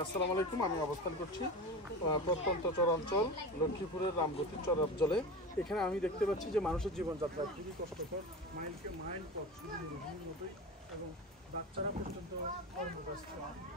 আসসালামু আলাইকুম। আমি অবস্থান করছি প্রত্যন্ত চরাঞ্চল লক্ষ্মীপুরের রামগতির চরাঞ্চলে। এখানে আমি দেখতে পাচ্ছি যে মানুষের জীবনযাত্রা খুবই কষ্টকর, মাইলকে মাইল পথ শুধু মতোই, এবং বাচ্চারা পর্যন্ত কর্মব্যস্ত।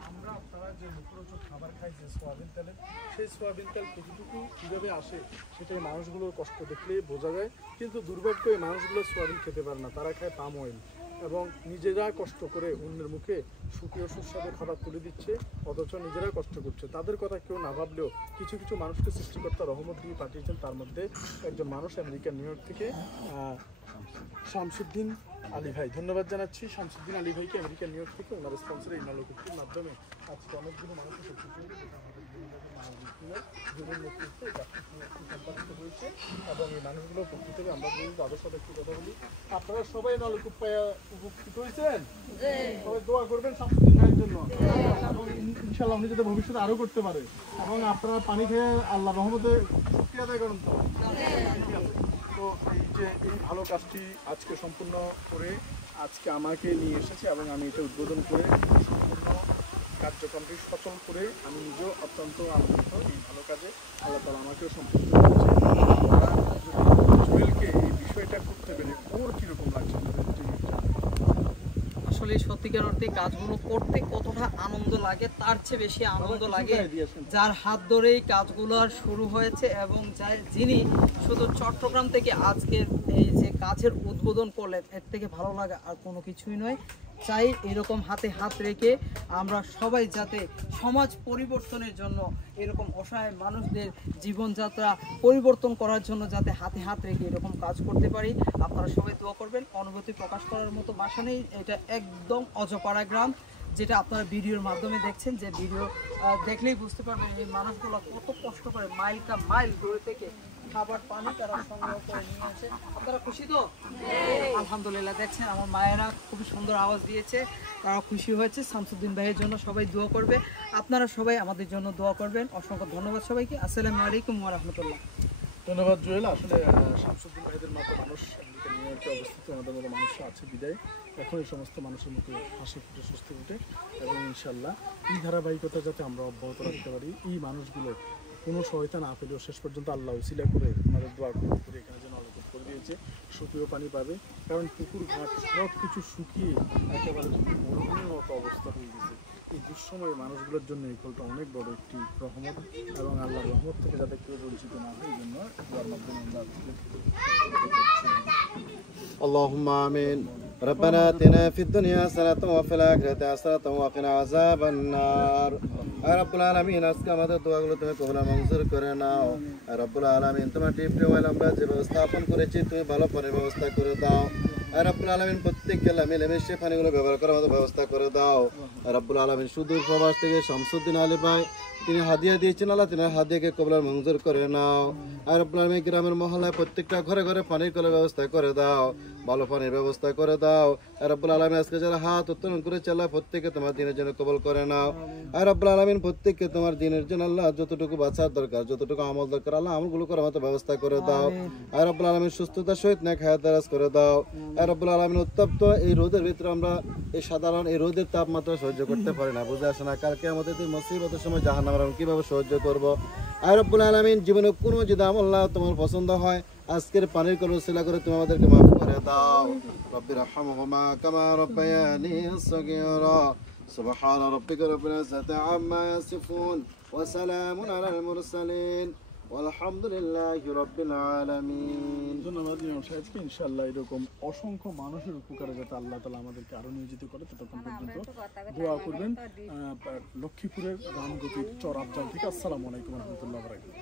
আমরা আপনারা যে মুখরোচক খাবার খাই যে সোয়াবিন তেলের, সেই সোয়াবিন তেল কতটুকু কীভাবে আসে সেটাই মানুষগুলোর কষ্ট দেখলেই বোঝা যায়। কিন্তু দুর্ভাগ্য এই মানুষগুলো সোয়াবিন খেতে পারে না, তারা খায় পাম অয়েল এবং নিজেরা কষ্ট করে অন্যের মুখে সুপ্রিয় সুস্বাদু খাবার তুলে দিচ্ছে, অথচ নিজেরা কষ্ট করছে। তাদের কথা কেউ না ভাবলেও কিছু কিছু মানুষকে সৃষ্টিকর্তা রহমত দিয়ে পাঠিয়েছেন। তার মধ্যে একজন মানুষ আমেরিকার নিউ ইয়র্ক থেকে শামসুদ্দিন আলী ভাই, ধন্যবাদ জানাচ্ছি শামসুদ্দিন আলী ভাইকে আমেরিকার নিউ ইয়র্ক থেকে ওনার স্পন্সরে ইনালো কুক্তির মাধ্যমে আজকে অনেকগুলো মানুষের সম্পাদিত হয়েছে এবং এই মানুষগুলো উপকৃত হবে। আমরা যদি তাদের সাথে একটু কথা বলি। আপনারা সবাই নলকূপ পাইয়া উপকৃত হয়েছেন, সবাই দোয়া করবেন শামসুদ্দিন ভাইয়ের জন্য এবং ইনশাআল্লাহ উনি যাতে ভবিষ্যতে আরো করতে পারে এবং আপনারা পানি খেয়ে আল্লাহ রহমতে শুকরিয়া আদায় করুন। তো এই ভালো কাজটি আজকে সম্পূর্ণ করে আজকে আমাকে নিয়ে এসেছে এবং আমি এটা উদ্বোধন করে সম্পূর্ণ কার্যক্রমটি সচল করে আমি নিজেও অত্যন্ত আনন্দিত। এই ভালো কাজে আল্লাহ তাআলা আমাকেও সম্পৃক্ত করেছে। জুয়েলকে এই বিষয়টা করতে পেরে ওর কীরকম লাগছে? আসলে সত্যিকার অর্থে কাজগুলো করতে কতটা আনন্দ লাগে তার চেয়ে বেশি আনন্দ লাগে যার হাত ধরেই কাজগুলো শুরু হয়েছে এবং যিনি শুধু চট্টগ্রাম থেকে আজকের এই যে কাজের উদ্বোধন করলেন, এর থেকে ভালো লাগা আর কোনো কিছুই নয়। চাই এরকম হাতে হাত রেখে আমরা সবাই যাতে সমাজ পরিবর্তনের জন্য এরকম অসহায় মানুষদের জীবনযাত্রা পরিবর্তন করার জন্য যাতে হাতে হাত রেখে এরকম কাজ করতে পারি। আপনারা সবাই দোয়া করবেন। অনুভূতি প্রকাশ করার মতো ভাষা নেই। এটা একদম অজপাড়া গ্রাম, যেটা আপনারা ভিডিওর মাধ্যমে দেখছেন, যে ভিডিও দেখলেই বুঝতে পারবেন এই মানুষগুলো কত কষ্ট করে মাইলটা মাইল দূরে থেকে খাবার পানি তারা সংগ্রহ করে নিয়ে আসে। আপনারা খুশি তো? আলহামদুলিল্লাহ। দেখছেন আমার মায়েরা খুবই সুন্দর আওয়াজ দিয়েছে, তারা খুশি হয়েছে। শামসুদ্দিন ভাইয়ের জন্য সবাই দোয়া করবে, আপনারা সবাই আমাদের জন্য দোয়া করবেন। অসংখ্য ধন্যবাদ সবাইকে। আসসালামু আলাইকুম ওয়া রাহমাতুল্লাহ। ধন্যবাদ জুয়েল। আসলে শামসুদ্দিন ভাইদের মতো মানুষ আমেরিকা নিউ ইয়র্কে অবস্থিত, আমাদের মতো মানুষ আছে বিদায় এখন এই সমস্ত মানুষের মতো হাসি ফুটে সুস্থ ফুটে এবং ইনশাল্লাহ এই ধারাবাহিকতা যাতে আমরা অব্যাহত রাখতে পারি। এই মানুষগুলো কোনো সহায়তা না পেলেও শেষ পর্যন্ত আল্লাহ উসিলা করে আমাদের দোয়া করে এখানে যেন আলোকন করে দিয়েছে, সুপ্রিয় পানি পাবে। কারণ পুকুর ঘাট সব কিছু শুকিয়ে একেবারে মরুভূমির মতো অবস্থা হয়ে গেছে। এই দুঃসময়ে মানুষগুলোর জন্য এই ফলটা অনেক বড় একটি রহমত এবং আল্লাহর রহমত থেকে যাতে কেউ বঞ্চিত না হয় এই জন্য দোয়ার মাধ্যমে আমরা اللهم آمين. ربنا آتنا في الدنيا حسنة وفي الآخرة حسنة وقنا عذاب النار. রব্বুল আলামিন, আজকে আমাদের দোয়াগুলো তুমি কবুল মঞ্জুর করে নাও। রব্বুল আলামিন, তোমার টিপটি ওয়াইল আমরা যে ব্যবস্থাপন করেছি তুমি ভালো পানির ব্যবস্থা করে দাও। রব্বুল আলামিন, প্রত্যেককে মিলেমিশে পানিগুলো ব্যবহার করার মতো ব্যবস্থা করে দাও। রব্বুল আলামিন, সুদূর প্রবাস থেকে শামসুদ্দিন আলী ভাই তিনি হাদিয়া দিয়েছেন, আল্লাহ তিনি হাদিয়াকে কবুল মঞ্জুর করে নাও। রব্বুল আলামিন, গ্রামের মহল্লায় প্রত্যেকটা ঘরে ঘরে পানির কলের ব্যবস্থা করে দাও, ভালো পানির ব্যবস্থা করে দাও। রব্বুল আলামিন, আজকে যারা হাত উত্তোলন করেছে আল্লাহ প্রত্যেককে তোমার দিনের জন্য কবুল করে নাও। রব্বুল আলামিন, প্রত্যেককে তোমার দিনের জন্য আল্লাহ যতটুকু বাঁচার দরকার, যতটুকু আমল দরকার আল্লাহ আমলগুলো করার মতো ব্যবস্থা করে দাও। রব্বুল আলামিন, সুস্থতার সহিত নেক হায়াত দারাজ করে দাও। রব্বুল আলামিন, উত্তপ্ত এই রোদের ভিতরে আমরা এই সাধারণ এই রোদের তাপমাত্রা সহ্য করতে পারি না, বুঝে আসে না কালকে আমাদের মুসিবতের সময় জাহান্নামের আমরা কিভাবে সহ্য করবো। রব্বুল আলামিন, জীবনে কোনো যদি আমল না তোমার পছন্দ হয় আজকের পানির কল ওসিলা করে তুমি আমাদেরকে মাফ করে দাও। রব্বির রহমহুমা কামা রব্বায়ানি সগীরা। সুবহান রাব্বিকা রাব্বিল ইজ্জাতি আম্মা ইয়াসিফুন ওয়া সালামুন আলাল মুরসালিন ওয়ালহামদুলিল্লাহি রাব্বিল আলামিন। ধন্যবাদ ইমাম সাহেবকে। ইনশাআল্লাহ এরকম অসংখ্য মানুষের উপকারে যাতে আল্লাহ তাআলা আমাদেরকে আরো নিয়োজিত করে ততক্ষণ পর্যন্ত দোয়া করবেন। লক্ষ্মীপুরের রামগতির চর আফজাল থেকে। আসসালামু আলাইকুম ওয়া রাহমাতুল্লাহি ওয়া বারাকাতুহু।